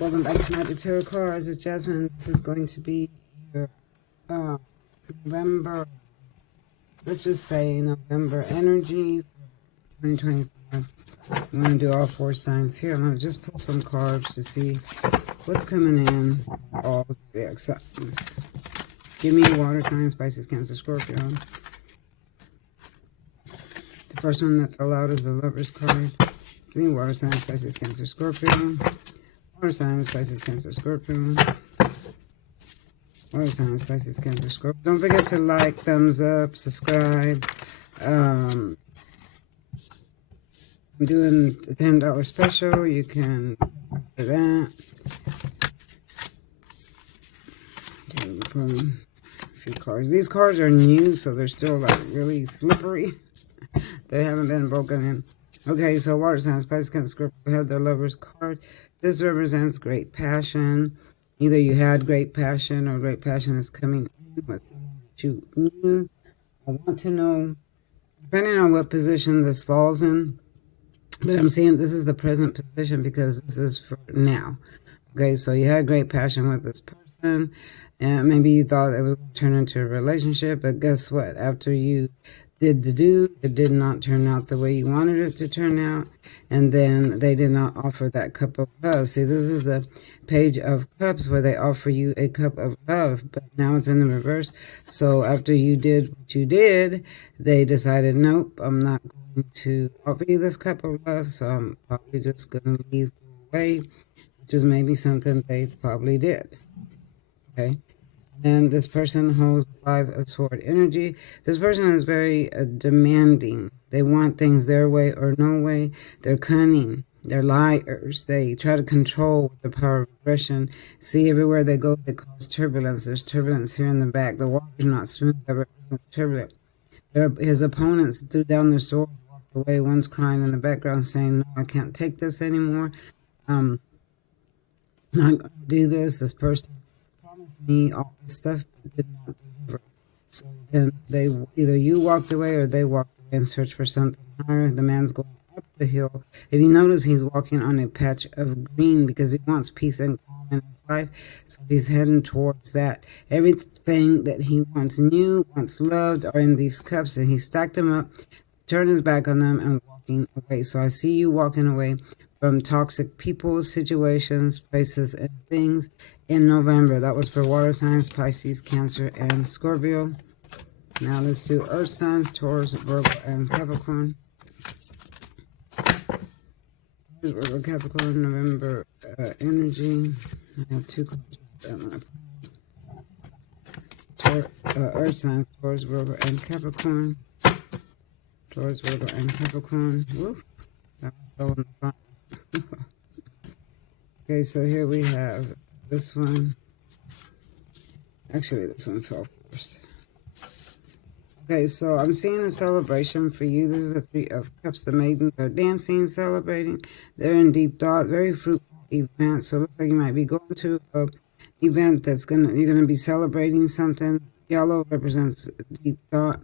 Welcome back to Magic Tarot Cards. It's Jasmine. This is going to be your November, let's just say November energy 2025. I'm going to do all 4 signs here. I'm going to just pull some cards to see what's coming in. All the acceptance. Give me water signs, Pisces, Cancer, Scorpio. The first one that fell out is the Lover's card. Give me water signs, Pisces, Cancer, Scorpio. Water signs, Pisces, Cancer, Scorpio. Water signs, Pisces, Cancer, Scorpio. Don't forget to like, thumbs up, subscribe. I'm doing a $10 special. You can do that. Pull a few cards. These cards are new, so they're still like really slippery. They haven't been broken in. Okay, so water signs, Pisces, Cancer, Scorpio. We have the Lover's card. This represents great passion. Either you had great passion or great passion is coming in with you. I want to know, depending on what position this falls in, but I'm saying this is the present position because this is for now. Okay, so you had great passion with this person, and maybe you thought it was going to turn into a relationship, but guess what? After you did the do, it did not turn out the way you wanted it to turn out, and then they did not offer that cup of love. See, this is the Page of Cups where they offer you a cup of love, but now it's in the reverse. So after you did what you did, they decided, nope, I'm not going to offer you this cup of love, so I'm probably just going to leave away, which is maybe something they probably did. Okay. And this person holds 5 of Swords energy. This person is very demanding. They want things their way or no way. They're cunning. They're liars. They try to control with the power of aggression. See, everywhere they go, they cause turbulence. There's turbulence here in the back. The water's not smooth. It's turbulent. His opponents threw down their sword, walked away. One's crying in the background saying, no, I can't take this anymore. I'm not going to do this. This person me all this stuff did not deliver. So then they either you walked away or they walked away and searched for something higher. The man's going up the hill. If you notice, he's walking on a patch of green because he wants peace and calm in his life. So he's heading towards that. Everything that he once knew, once loved, are in these cups, and he stacked them up, turned his back on them, and walking away. So I see you walking away from toxic people, situations, places, and things in November. That was for water signs, Pisces, Cancer, and Scorpio. Now let's do earth signs, Taurus, Virgo, and Capricorn. Virgo, Capricorn, November energy. I have 2 cards. Earth signs, Taurus, Virgo, and Capricorn. Taurus, Virgo, and Capricorn. Woo! That was fell in the front. Okay, so here we have this one. Actually, this one fell first. Okay, so I'm seeing a celebration for you. This is the 3 of Cups. The maidens are dancing, celebrating. They're in deep thought. Very fruitful event. So it looks like you might be going to an event that's you're gonna be celebrating something. Yellow represents deep thought.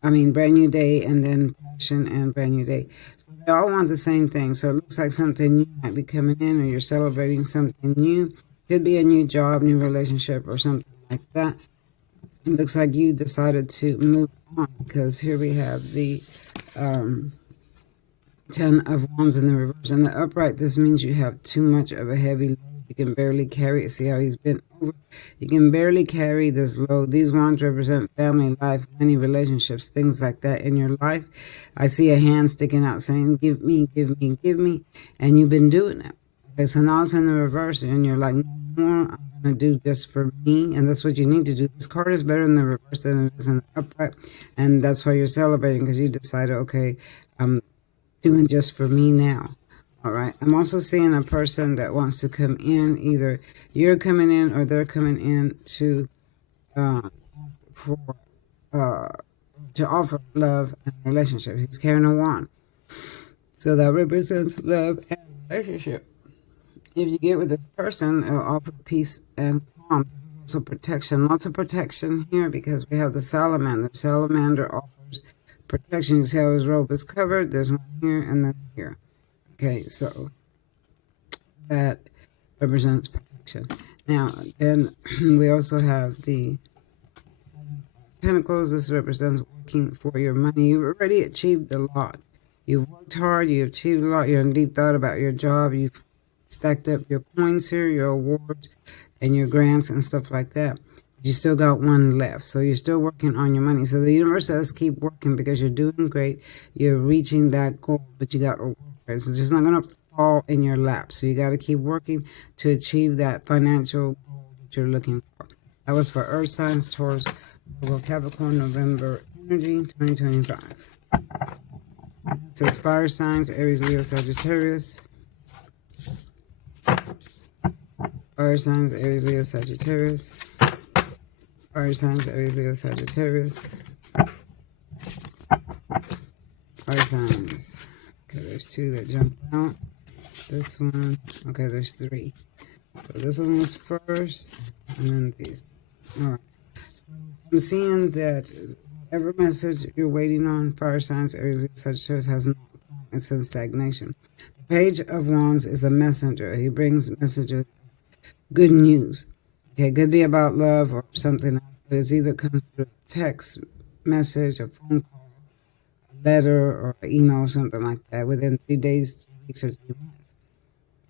I mean, brand new day, and then passion and brand new day. So they all want the same thing. So it looks like something new might be coming in, or you're celebrating something new. Could be a new job, new relationship, or something like that. It looks like you decided to move on because here we have the 10 of Wands in the reverse. In the upright, this means you have too much of a heavy load. You can barely carry it. See how he's bent over? You can barely carry this load. These wands represent family, life, money, relationships, things like that in your life. I see a hand sticking out saying, give me, give me, give me. And you've been doing that. Okay, so now it's in the reverse and you're like, no more, I'm going to do just for me. And that's what you need to do. This card is better in the reverse than it is in the upright. And that's why you're celebrating, because you decided, okay, I'm doing just for me now. All right. I'm also seeing a person that wants to come in. Either you're coming in or they're coming in to offer love and relationship. He's carrying a wand. So that represents love and relationship. If you get with this person, it'll offer peace and calm. Also protection. Lots of protection here because we have the salamander. Salamander offers protection. You see how his robe is covered? There's one here and then here. Okay, so that represents protection. Now, then we also have the Pentacles. This represents working for your money. You've already achieved a lot. You've worked hard. You've achieved a lot. You're in deep thought about your job. You've stacked up your coins here, your awards, and your grants and stuff like that. You still got one left. So you're still working on your money. So the universe says keep working because you're doing great. You're reaching that goal, but you got to work. It's just not going to fall in your lap. So you got to keep working to achieve that financial goal that you're looking for. That was for Earth signs, Taurus, Virgo, Capricorn, November energy 2025. It says fire signs, Aries, Leo, Sagittarius. Fire signs, Aries, Leo, Sagittarius. Fire signs, Aries, Leo, Sagittarius. Fire signs. Okay, there's two that jumped out. This one. Okay, there's three. So this one was first, and then these. All right. So I'm seeing that every message you're waiting on, fire signs, Aries, Leo, Sagittarius, has not. It's in stagnation. The Page of Wands is a messenger. He brings messages, good news. Okay, it could be about love or something else, but it's either comes through a text message, a phone call, a letter, or an email or something like that within 3 days, 2 weeks, or 2 months.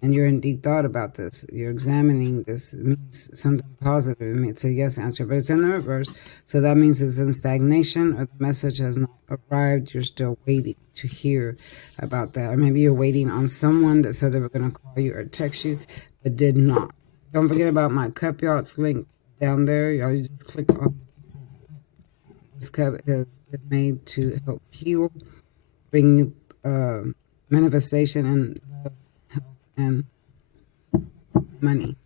And you're in deep thought about this. You're examining this. It means something positive. It's a yes answer, but it's in the reverse. So that means it's in stagnation or the message has not arrived. You're still waiting to hear about that. Or maybe you're waiting on someone that said they were going to call you or text you, but did not. Don't forget about my cup, y'all. It's linked down there. Y'all, you just click on this cup. Has been made to help heal, bring you manifestation and love, health, and money.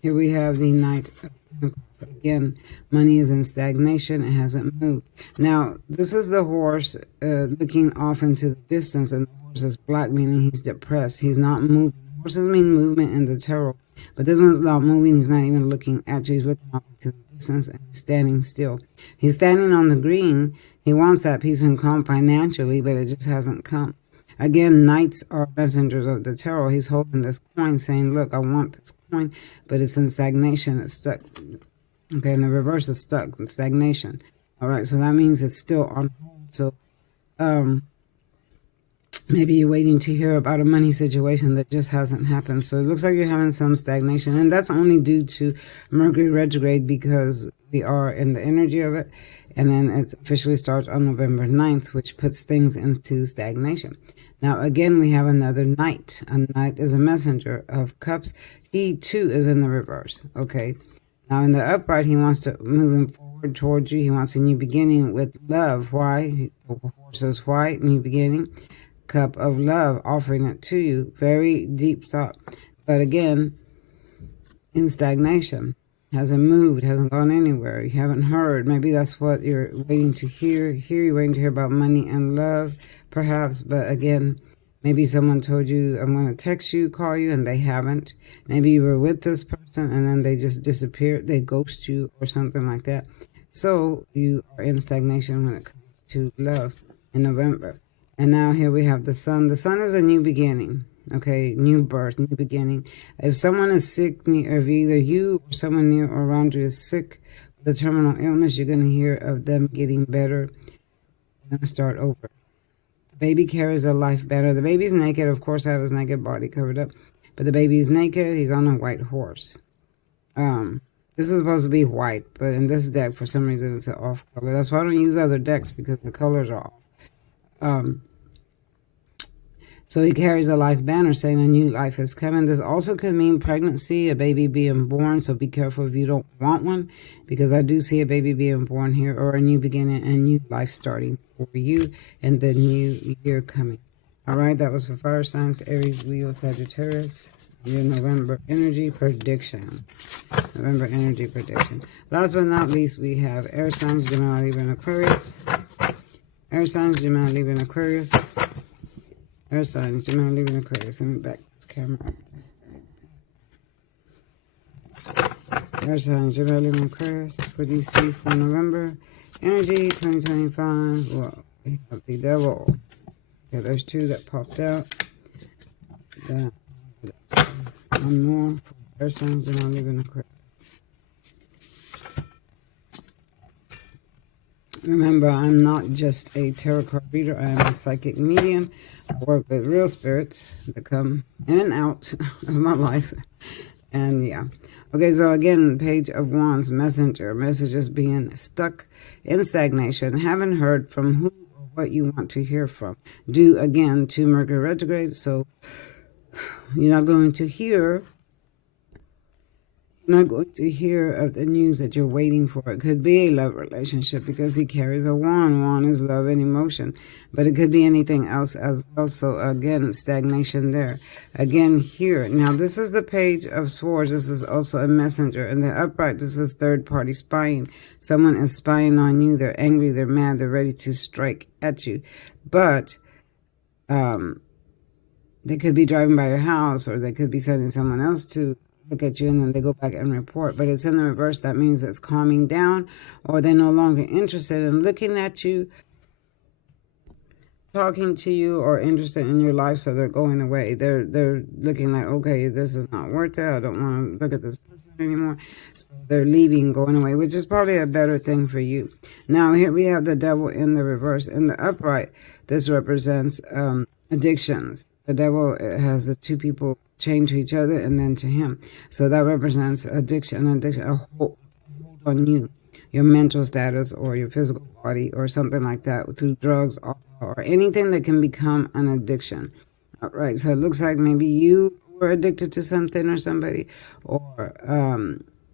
Here we have the Knight of Pentacles. Again, money is in stagnation. It hasn't moved. Now, this is the horse looking off into the distance, and the horse is black, meaning he's depressed. He's not moving. Horses mean movement in the tarot, but this one's not moving. He's not even looking at you. He's looking off into the distance and he's standing still. He's standing on the green. He wants that peace and calm financially, but it just hasn't come. Again, knights are messengers of the tarot. He's holding this coin saying, look, I want this coin, but it's in stagnation. It's stuck. Okay, and the reverse is stuck in stagnation. All right, so that means it's still on hold. So maybe you're waiting to hear about a money situation that just hasn't happened. So it looks like you're having some stagnation. And that's only due to Mercury retrograde because we are in the energy of it. And then it officially starts on November 9th, which puts things into stagnation. Now, again, we have another knight. A knight is a messenger of cups. He, too, is in the reverse. Okay. Now, in the upright, he wants to move forward towards you. He wants a new beginning with love. Why? The horse is white, new beginning. Cup of love, offering it to you. Very deep thought. But again, in stagnation. Hasn't moved, hasn't gone anywhere. You haven't heard. Maybe that's what you're waiting to hear. Here you're waiting to hear about money and love, perhaps. But again, maybe someone told you, I'm going to text you, call you, and they haven't. Maybe you were with this person and then they just disappeared. They ghost you or something like that. So you are in stagnation when it comes to love in November. And now here we have the sun. The sun is a new beginning. Okay, new birth, new beginning. If someone is sick, if either you or someone near or around you is sick with a terminal illness, you're going to hear of them getting better. They're going to start over. The baby carries a life banner. The baby's naked. Of course, I have his naked body covered up. But the baby's naked. He's on a white horse. This is supposed to be white, but in this deck, for some reason, it's an off color. That's why I don't use other decks, because the colors are off. So he carries a life banner saying a new life is coming. This also could mean pregnancy, a baby being born. So be careful if you don't want one, because I do see a baby being born here, or a new beginning, a new life starting for you and the new year coming. All right, that was for fire signs, Aries, Leo, Sagittarius. Your November energy prediction. November energy prediction. Last but not least, we have air signs, Gemini, Libra, and Aquarius. Air signs, Gemini, Libra, and Aquarius. Air signs, Gemini, Libra, and Aquarius. Let me back this camera. Air signs, Gemini, Libra, and Aquarius for DC for November. Energy 2025. Well, we have the devil. Yeah, there's two that popped out. that. One more for air signs, and I'll leave in Aquarius. Remember, I'm not just a tarot card reader. I am a psychic medium. I work with real spirits that come in and out of my life. And yeah. Okay, so again, Page of Wands, Messenger. Messages being stuck in stagnation. Haven't heard from who or what you want to hear from. Due again to Mercury retrograde. So you're not going to hear of the news that you're waiting for. It could be a love relationship because he carries a wand. Wand is love and emotion. But it could be anything else as well. So again, stagnation there. Again here. Now this is the Page of Swords. This is also a messenger. And the upright, this is third party spying. Someone is spying on you. They're angry. They're mad. They're ready to strike at you. But they could be driving by your house, or they could be sending someone else to look at you, and then they go back and report. But it's in the reverse. That means it's calming down, or they're no longer interested in looking at you, talking to you, or interested in your life, so they're going away. They're looking like, okay, this is not worth it. I don't want to look at this person anymore. So they're leaving, going away, which is probably a better thing for you. Now here we have the Devil in the reverse. In the upright, this represents addictions. The Devil has the two people chained to each other and then to him. So that represents addiction, a hold on you, your mental status or your physical body or something like that, through drugs or anything that can become an addiction. All right, so it looks like maybe you were addicted to something or somebody, or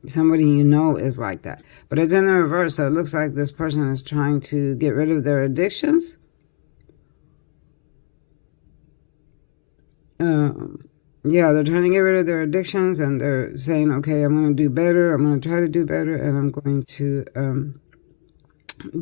somebody you know is like that. But it's in the reverse, so it looks like this person is trying to get rid of their addictions. Yeah, they're trying to get rid of their addictions, and they're saying, okay, I'm going to do better. I'm going to try to do better, and I'm going to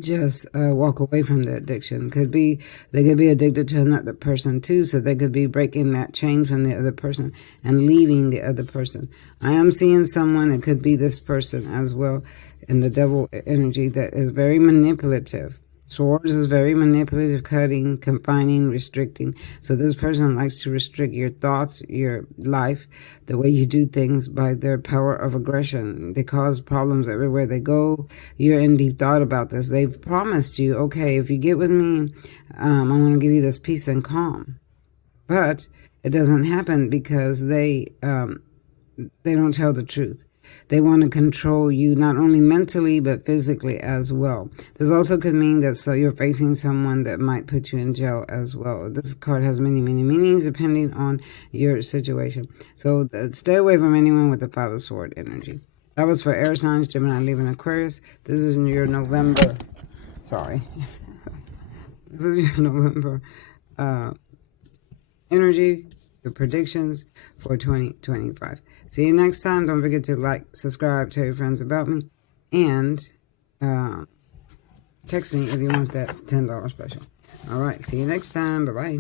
just walk away from the addiction. They could be addicted to another person too, so they could be breaking that chain from the other person and leaving the other person. I am seeing someone, it could be this person as well, in the Devil energy, that is very manipulative. Swords is very manipulative, cutting, confining, restricting. So this person likes to restrict your thoughts, your life, the way you do things, by their power of aggression. They cause problems everywhere they go. You're in deep thought about this. They've promised you, okay, if you get with me, I'm going to give you this peace and calm. But it doesn't happen because they don't tell the truth. They want to control you, not only mentally, but physically as well. This also could mean that you're facing someone that might put you in jail as well. This card has many, many meanings depending on your situation. So stay away from anyone with the Five of Swords energy. That was for air signs, Gemini, Libra, Aquarius. This is your November. Sorry. This is your November energy, your predictions for 2025. See you next time. Don't forget to like, subscribe, tell your friends about me, and text me if you want that $10 special. All right. See you next time. Bye-bye.